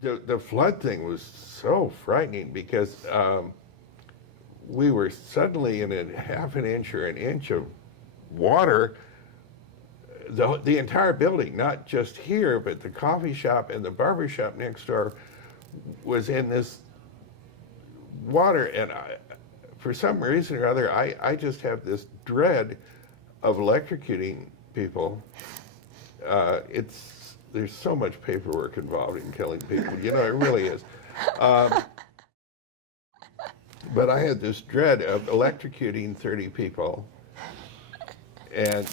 the flood thing was so frightening because we were suddenly in a half an inch or an inch of water. The entire building, not just here, but the coffee shop and the barber shop next door was in this water. And for some reason or other, I just have this dread of electrocuting people. There's so much paperwork involved in killing people. You know, it really is. But I had this dread of electrocuting 30 people, and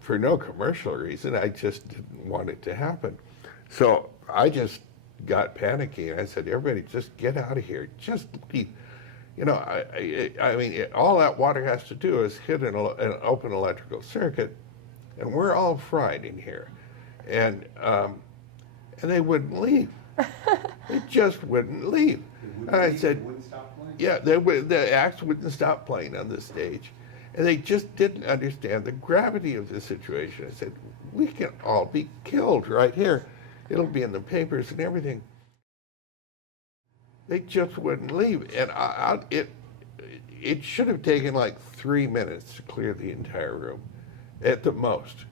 for no commercial reason, I just didn't want it to happen. So I just got panicky, and I said, everybody, just get out of here. Just leave. You know, I mean, all that water has to do is hit an open electrical circuit, and we're all fried in here. And they wouldn't leave. They just wouldn't leave. And I said, yeah, the acts wouldn't stop playing on the stage. And they just didn't understand the gravity of the situation. I said, we can all be killed right here. It'll be in the papers and everything. They just wouldn't leave. And it should have taken like 3 minutes to clear the entire room, at the most.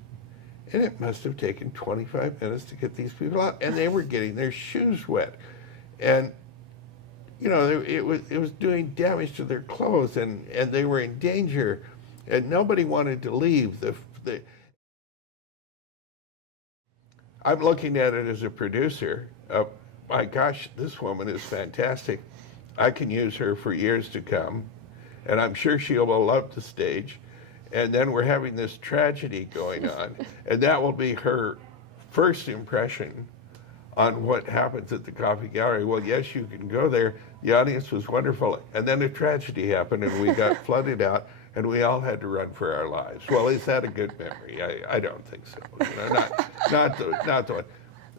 And it must have taken 25 minutes to get these people out. And they were getting their shoes wet. And, you know, it was doing damage to their clothes, and they were in danger. And nobody wanted to leave. I'm looking at it as a producer. My gosh, this woman is fantastic. I can use her for years to come, and I'm sure she will love the stage. And then we're having this tragedy going on, and that will be her first impression on what happens at the Coffee Gallery. Well, yes, you can go there. The audience was wonderful. And then a tragedy happened, and we got flooded out, and we all had to run for our lives. Well, is that a good memory? I don't think so. You know, not the one.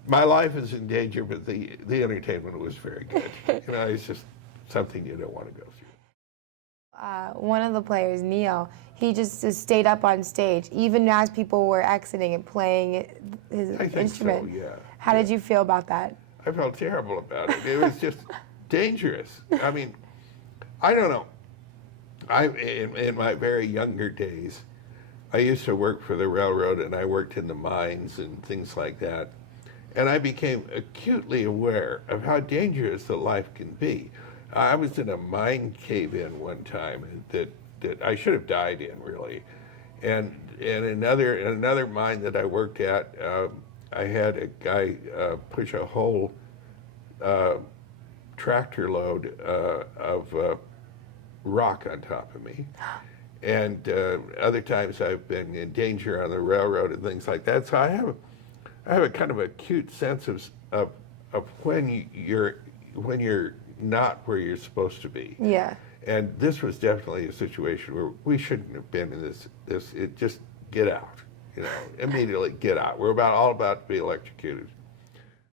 My life is in danger, but the entertainment was very good. You know, it's just something you don't want to go through. One of the players, Neo, he just stayed up on stage, even as people were exiting and playing his instrument. So, yeah. How did you feel about that? I felt terrible about it. It was just dangerous. I mean, I don't know. In my very younger days, I used to work for the railroad, and I worked in the mines and things like that. And I became acutely aware of how dangerous the life can be. I was in a mine cave-in one time that I should have died in, really. And in another mine that I worked at, I had a guy push a whole tractor load of rock on top of me. And other times I've been in danger on the railroad and things like that. So I have a kind of acute sense of when you're not where you're supposed to be. Yeah. And this was definitely a situation where we shouldn't have been in this. Just get out, you know, immediately get out. We're all about to be electrocuted.